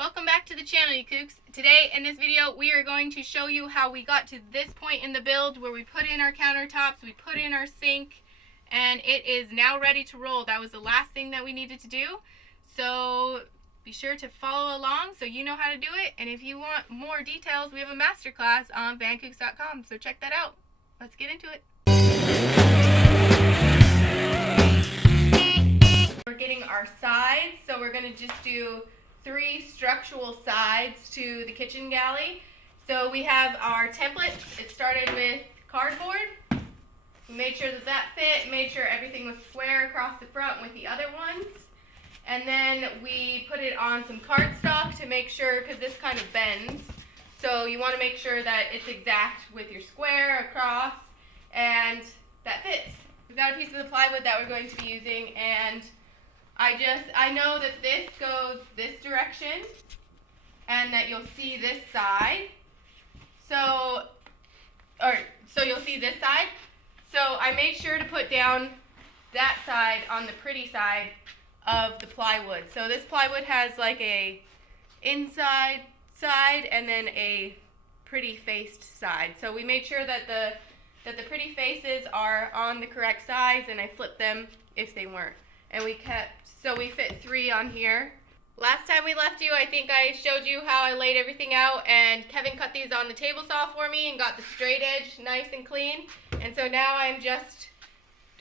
Welcome back to the channel, you kooks. Today in this video we are going to show you how we got to this point in the build where we put in our countertops, we put in our sink, and it is now ready to roll. That was the last thing that we needed to do. So be sure to follow along so you know how to do it. And if you want more details, we have a masterclass on vankooks.com. So check that out. Let's get into it. We're getting our sides, so we're going to just do 3 structural sides to the kitchen galley. So we have our templates. It started with cardboard. We made sure that that fit, made sure everything was square across the front with the other ones. And then we put it on some cardstock to make sure, because this kind of bends. So you want to make sure that it's exact with your square across and that fits. We've got a piece of the plywood that we're going to be using, and I know that this goes this direction and that you'll see this side. So you'll see this side. So I made sure to put down that side on the pretty side of the plywood. So this plywood has like a inside side and then a pretty faced side. So we made sure that the pretty faces are on the correct size, and I flipped them if they weren't. And we fit 3 on here. Last time we left you, I think I showed you how I laid everything out, and Kevin cut these on the table saw for me and got the straight edge nice and clean. And so now I'm just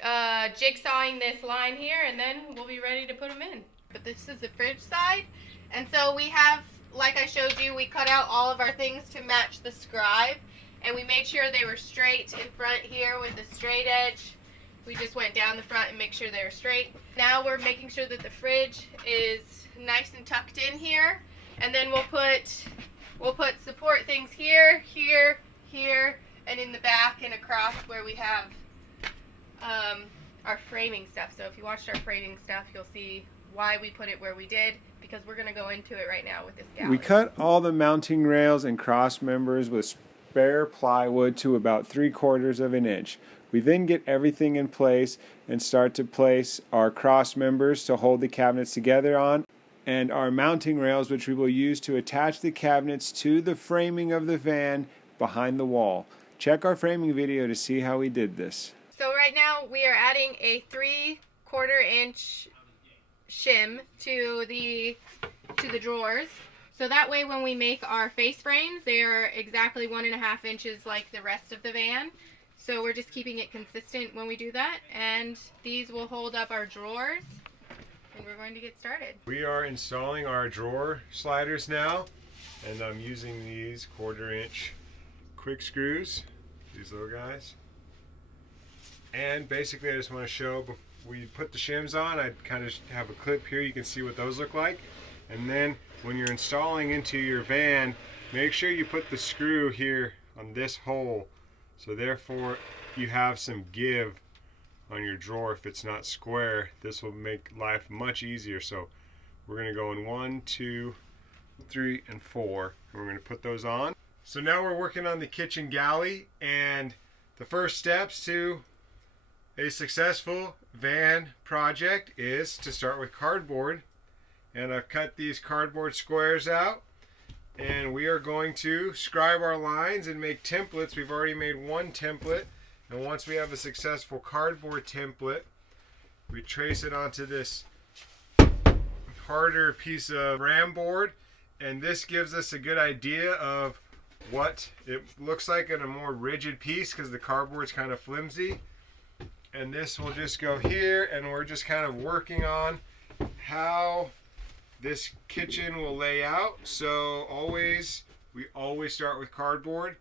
jigsawing this line here, and then we'll be ready to put them in. But this is the fridge side, and so we have, like I showed you, we cut out all of our things to match the Scribe, and we made sure they were straight in front here with the straight edge. We just went down the front and make sure they were straight. Now we're making sure that the fridge is nice and tucked in here, and then we'll put support things here, here, here, and in the back and across where we have our framing stuff. So if you watched our framing stuff, you'll see why we put it where we did, because we're going to go into it right now with this gallery. We cut all the mounting rails and cross members with spare plywood to about 3/4 of an inch. We then get everything in place and start to place our cross members to hold the cabinets together on, and our mounting rails, which we will use to attach the cabinets to the framing of the van behind the wall. Check our framing video to see how we did this. So right now we are adding a 3/4 inch shim to the drawers. So that way when we make our face frames, they are exactly 1.5 inches like the rest of the van. So we're just keeping it consistent when we do that, and these will hold up our drawers, and we're going to get started. We are installing our drawer sliders now, and I'm using these 1/4 inch quick screws, these little guys. And basically I just want to show, before we put the shims on, I kind of have a clip here, you can see what those look like. And then when you're installing into your van, make sure you put the screw here on this hole, so therefore you have some give on your drawer if it's not square. This will make life much easier. So we're going to go in 1, 2, 3, and 4, and we're going to put those on. So now we're working on the kitchen galley, and the first steps to a successful van project is to start with cardboard. And I've cut these cardboard squares out, and we are going to scribe our lines and make templates. We've already made 1 template, and once we have a successful cardboard template, we trace it onto this harder piece of ram board, and this gives us a good idea of what it looks like in a more rigid piece, because the cardboard's kind of flimsy. And this will just go here, and we're just kind of working on how this kitchen will lay out. So we always start with cardboard,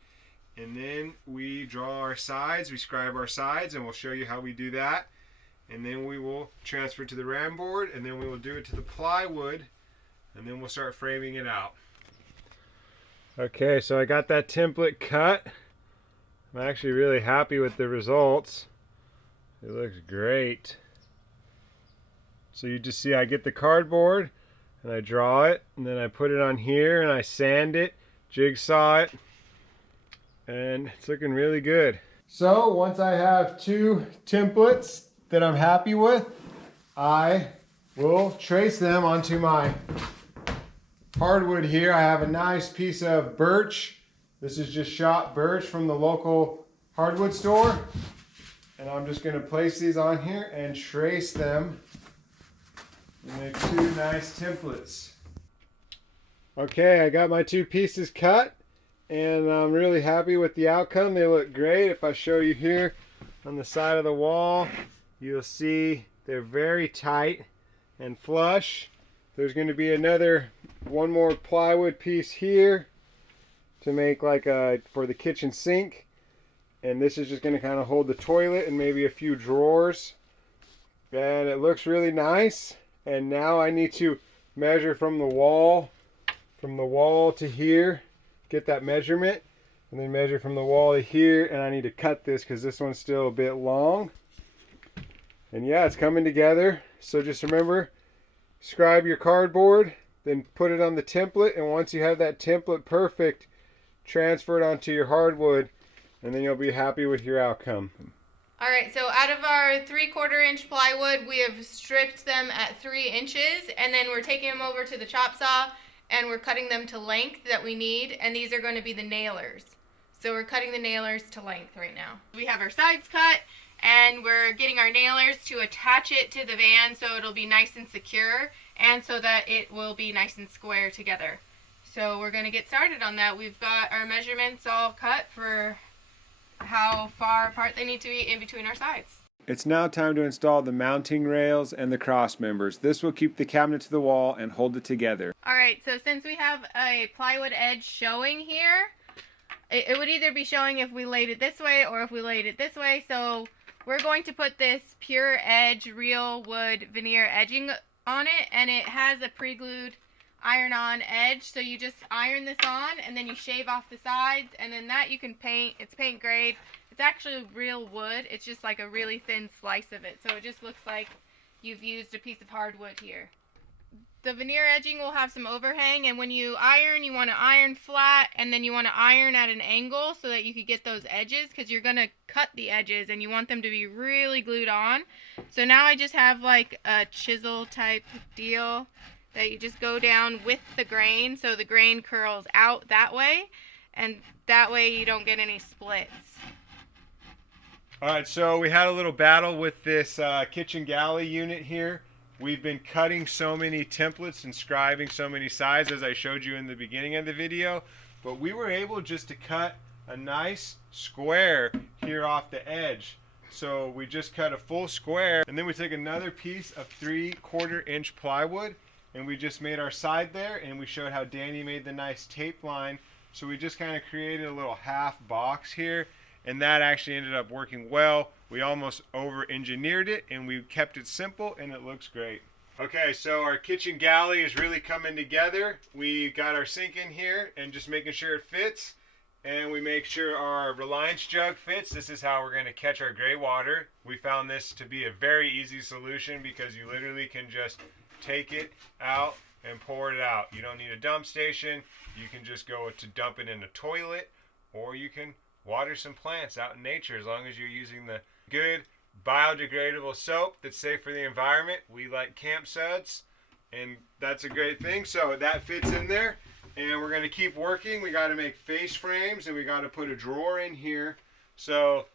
and then we draw our sides, we scribe our sides, and we'll show you how we do that. And then we will transfer to the ram board, and then we will do it to the plywood, and then we'll start framing it out. Okay, so I got that template cut. I'm actually really happy with the results. It looks great. So you just see I get the cardboard and I draw it, and then I put it on here and I sand it, jigsaw it, and it's looking really good. So once I have 2 templates that I'm happy with, I will trace them onto my hardwood here. I have a nice piece of birch. This is just shot birch from the local hardwood store. And I'm just going to place these on here and trace them and make two nice templates. Okay, I got my two pieces cut and I'm really happy with the outcome. They look great. If I show you here on the side of the wall, you'll see they're very tight and flush. There's going to be one more plywood piece here to make like for the kitchen sink. And this is just going to kind of hold the toilet and maybe a few drawers. And it looks really nice. And now I need to measure from the wall to here, get that measurement, and then measure from the wall to here. And I need to cut this because this one's still a bit long. And yeah, it's coming together. So just remember, scribe your cardboard, then put it on the template. And once you have that template perfect, transfer it onto your hardwood. And then you'll be happy with your outcome. All right, so out of our 3/4 inch plywood, we have stripped them at 3 inches, and then we're taking them over to the chop saw, and we're cutting them to length that we need, and these are going to be the nailers. So we're cutting the nailers to length right now. We have our sides cut, and we're getting our nailers to attach it to the van so it'll be nice and secure, and so that it will be nice and square together. So we're going to get started on that. We've got our measurements all cut for how far apart they need to be in between our sides. It's now time to install the mounting rails and the cross members. This will keep the cabinet to the wall and hold it together. Alright, so since we have a plywood edge showing here, it would either be showing if we laid it this way or if we laid it this way. So we're going to put this pure edge real wood veneer edging on it, and it has a pre-glued iron-on edge, so you just iron this on and then you shave off the sides, and then that you can paint. It's paint grade. It's actually real wood. It's just like a really thin slice of it, so it just looks like you've used a piece of hardwood here. The veneer edging will have some overhang, and when you want to iron flat, and then you want to iron at an angle so that you could get those edges, because you're going to cut the edges and you want them to be really glued on. So now I just have like a chisel type deal that you just go down with the grain, so the grain curls out that way, and that way you don't get any splits. Alright, so we had a little battle with this kitchen galley unit here. We've been cutting so many templates and scribing so many sides, as I showed you in the beginning of the video, but we were able just to cut a nice square here off the edge. So we just cut a full square, and then we took another piece of 3/4 inch plywood, and we just made our side there, and we showed how Danny made the nice tape line. So we just kind of created a little half box here, and that actually ended up working well. We almost over-engineered it, and we kept it simple, and it looks great. Okay, so our kitchen galley is really coming together. We got our sink in here, and just making sure it fits, and we make sure our Reliance jug fits. This is how we're going to catch our gray water. We found this to be a very easy solution because you literally can just take it out and pour it out. You don't need a dump station. You can just go to dump it in a toilet, or you can water some plants out in nature, as long as you're using the good biodegradable soap that's safe for the environment. We like camp suds, and that's a great thing. So that fits in there, and we're going to keep working. We got to make face frames, and we got to put a drawer in here. So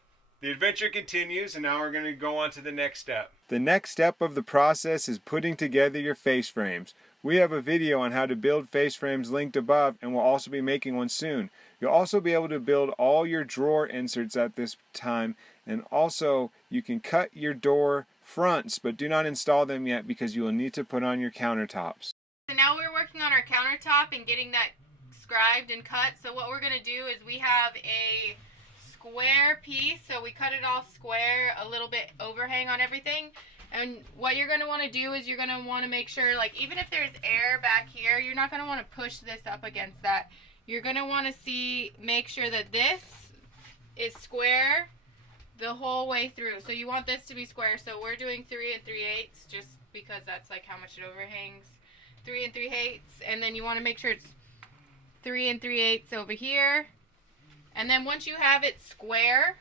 the adventure continues, and now we're going to go on to the next step. The next step of the process is putting together your face frames. We have a video on how to build face frames linked above, and we'll also be making one soon. You'll also be able to build all your drawer inserts at this time, and also you can cut your door fronts, but do not install them yet because you will need to put on your countertops. So now we're working on our countertop and getting that scribed and cut. So what we're going to do is we have a square piece, so we cut it all square, a little bit overhang on everything. And what you're going to want to do is you're going to want to make sure, like, even if there's air back here, you're not going to want to push this up against that. You're going to want to make sure that this is square the whole way through. So you want this to be square. So we're doing 3 3/8 just because that's like how much it overhangs. 3 3/8, and then you want to make sure it's 3 3/8 over here. And then once you have it square,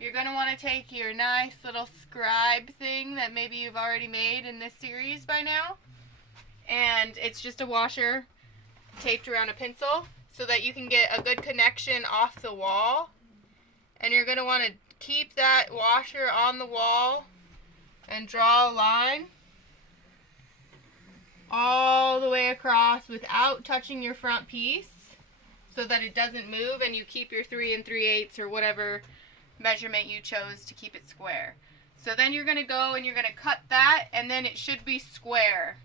you're going to want to take your nice little scribe thing that maybe you've already made in this series by now. And it's just a washer. taped around a pencil so that you can get a good connection off the wall. And you're going to want to keep that washer on the wall and draw a line all the way across without touching your front piece so that it doesn't move, and you keep your 3 3/8 or whatever measurement you chose to keep it square. So then you're going to go and you're going to cut that, and then it should be square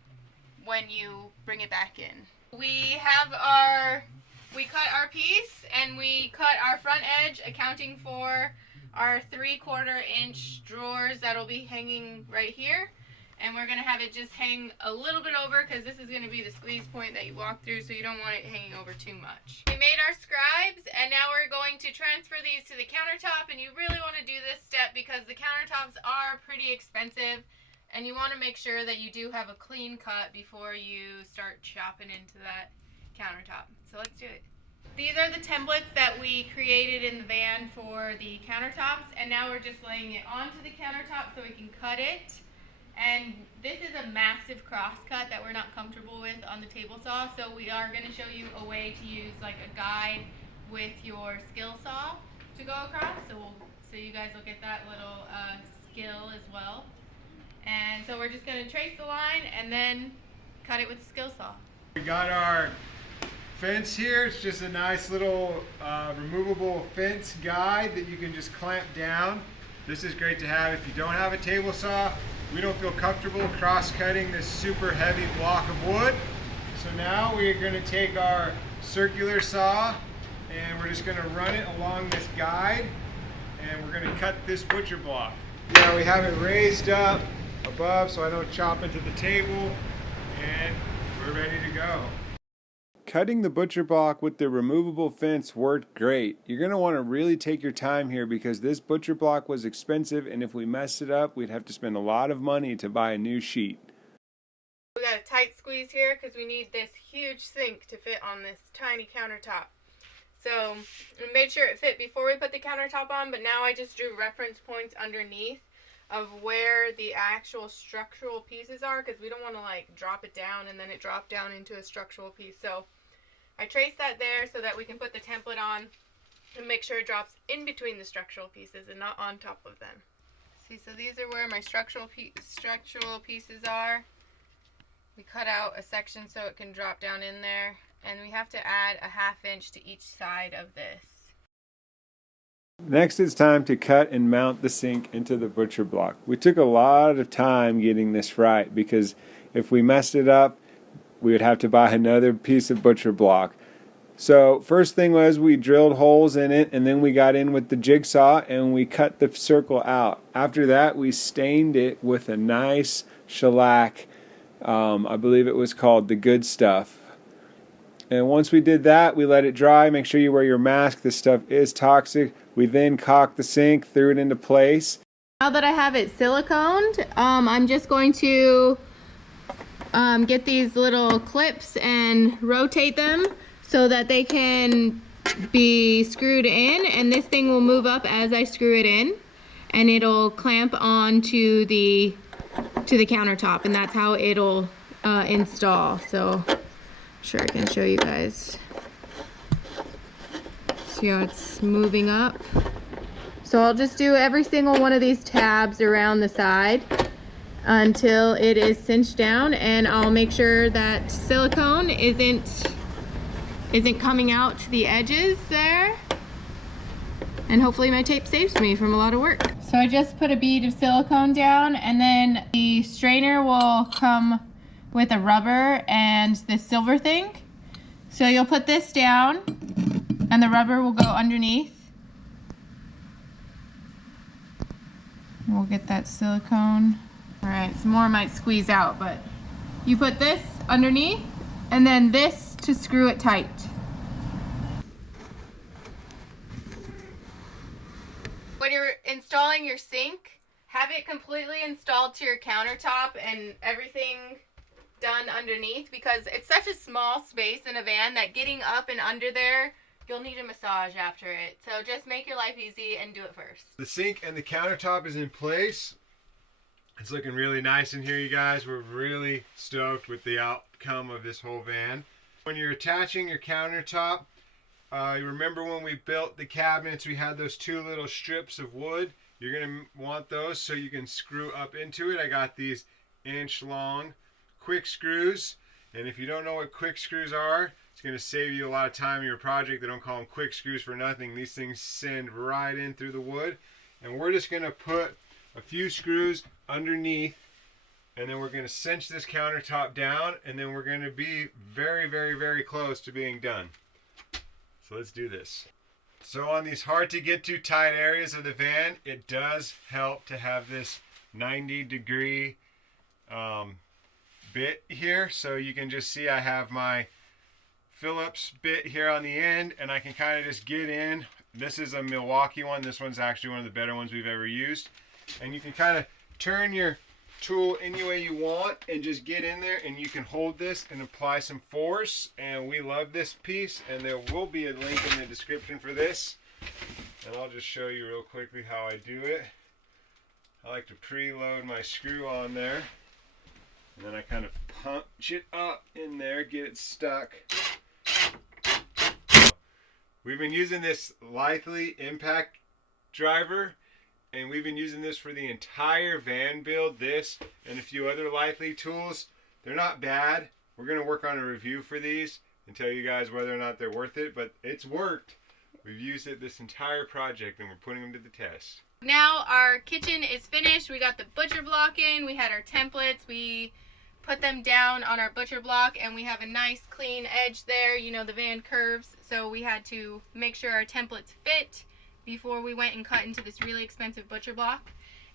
when you bring it back in. We cut our piece and we cut our front edge, accounting for our 3/4 inch drawers that'll be hanging right here. And we're going to have it just hang a little bit over because this is going to be the squeeze point that you walk through, so you don't want it hanging over too much. We made our scribes, and now we're going to transfer these to the countertop, and you really want to do this step because the countertops are pretty expensive, and you want to make sure that you do have a clean cut before you start chopping into that countertop. So let's do it. These are the templates that we created in the van for the countertops, and now we're just laying it onto the countertop so we can cut it. And this is a massive cross cut that we're not comfortable with on the table saw, so we are going to show you a way to use like a guide with your skill saw to go across, so you guys will get that little skill as well. And so we're just going to trace the line and then cut it with the skill saw. We got our fence here. It's just a nice little removable fence guide that you can just clamp down. This is great to have if you don't have a table saw. We don't feel comfortable cross-cutting this super heavy block of wood. So now we're going to take our circular saw and we're just going to run it along this guide, and we're going to cut this butcher block. Now we have it raised up above so I don't chop into the table, and we're ready to go. Cutting the butcher block with the removable fence worked great. You're going to want to really take your time here because this butcher block was expensive, and if we messed it up, we'd have to spend a lot of money to buy a new sheet. We got a tight squeeze here because we need this huge sink to fit on this tiny countertop. So we made sure it fit before we put the countertop on, but now I just drew reference points underneath of where the actual structural pieces are, because we don't want to like drop it down and then it drop down into a structural piece. So I traced that there so that we can put the template on and make sure it drops in between the structural pieces and not on top of them. See, so these are where my structural pieces are. We cut out a section so it can drop down in there, and we have to add a 1/2 inch to each side of this. Next, it's time to cut and mount the sink into the butcher block. We took a lot of time getting this right because if we messed it up, we would have to buy another piece of butcher block. So first thing was we drilled holes in it, and then we got in with the jigsaw and we cut the circle out. After that, we stained it with a nice shellac. I believe it was called the Good Stuff. And once we did that, we let it dry. Make sure you wear your mask. This stuff is toxic. We then caulked the sink, threw it into place. Now that I have it siliconed, I'm just going to get these little clips and rotate them so that they can be screwed in, and this thing will move up as I screw it in, and it'll clamp onto the countertop, and that's how it'll install. So sure I can show you guys. See how it's moving up? So I'll just do every single one of these tabs around the side until it is cinched down, and I'll make sure that silicone isn't coming out to the edges there, and hopefully my tape saves me from a lot of work. So I just put a bead of silicone down, and then the strainer will come with a rubber and this silver thing. So you'll put this down and the rubber will go underneath. We'll get that silicone. All right, some more might squeeze out, but you put this underneath and then this to screw it tight. When you're installing your sink, have it completely installed to your countertop and everything done underneath, because it's such a small space in a van that getting up and under there, you'll need a massage after it. So just make your life easy and do it first. The sink and the countertop is in place. It's looking really nice in here, you guys. We're really stoked with the outcome of this whole van. When you're attaching your countertop, you remember when we built the cabinets, we had those two little strips of wood. You're going to want those so you can screw up into it. I got these inch-long quick screws. And if you don't know what quick screws are, it's going to save you a lot of time in your project. They don't call them quick screws for nothing. These things send right in through the wood. And we're just going to put a few screws underneath, and then we're going to cinch this countertop down, and then we're going to be very, very, very close to being done. So let's do this. So on these hard to get to tight areas of the van, it does help to have this 90-degree bit here. So you can just see I have my Phillips bit here on the end, and I can kind of just get in. This is a Milwaukee one. This one's actually one of the better ones we've ever used. And you can kind of turn your tool any way you want and just get in there, and you can hold this and apply some force. And we love this piece, and there will be a link in the description for this. And I'll just show you real quickly how I do it. I like to preload my screw on there, and then I kind of punch it up in there, get it stuck. We've been using this Lively impact driver, and we've been using this for the entire van build. This and a few other Lively tools. They're not bad. We're going to work on a review for these and tell you guys whether or not they're worth it, but it's worked. We've used it this entire project, and we're putting them to the test. Now our kitchen is finished. We got the butcher block in. We had our templates. We put them down on our butcher block, and we have a nice clean edge there. You know, the van curves, so we had to make sure our templates fit before we went and cut into this really expensive butcher block.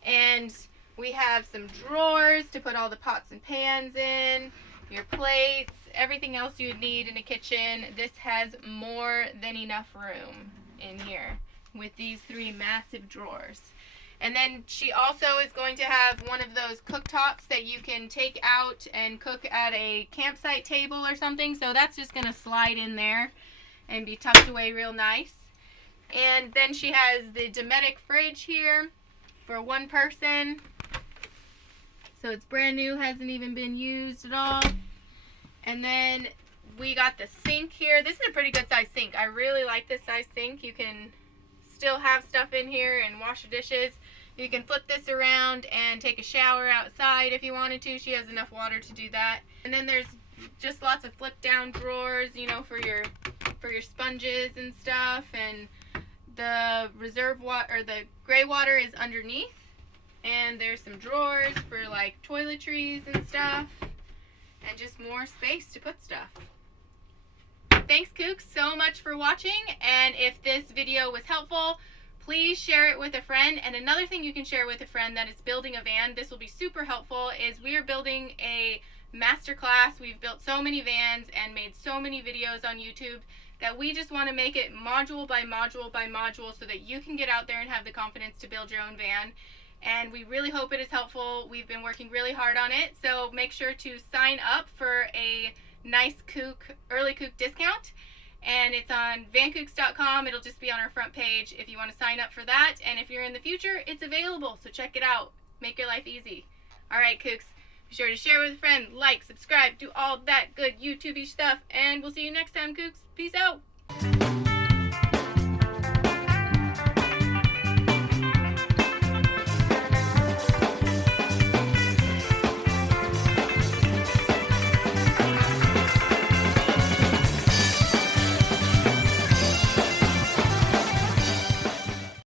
And we have some drawers to put all the pots and pans in, your plates, everything else you would need in a kitchen. This has more than enough room in here with these three massive drawers. And then she also is going to have one of those cooktops that you can take out and cook at a campsite table or something. So that's just going to slide in there and be tucked away real nice. And then she has the Dometic fridge here for one person. So it's brand new, hasn't even been used at all. And then we got the sink here. This is a pretty good size sink. I really like this size sink. You can still have stuff in here and wash your dishes. You can flip this around and take a shower outside if you wanted to. She has enough water to do that. And then there's just lots of flip down drawers, you know, for your sponges and stuff. And the reserve water, or the gray water, is underneath. And there's some drawers for like toiletries and stuff. And just more space to put stuff. Thanks, Kookz, so much for watching. And if this video was helpful, please share it with a friend. And another thing you can share with a friend that is building a van, this will be super helpful, is we are building a masterclass. We've built so many vans and made so many videos on YouTube that we just want to make it module by module by module so that you can get out there and have the confidence to build your own van. And we really hope it is helpful. We've been working really hard on it. So make sure to sign up for a nice early Kookz discount. And it's on vankooks.com. It'll just be on our front page if you want to sign up for that. And if you're in the future, it's available. So check it out. Make your life easy. All right, Kookz. Be sure to share with a friend, like, subscribe, do all that good YouTube-y stuff. And we'll see you next time, Kookz. Peace out.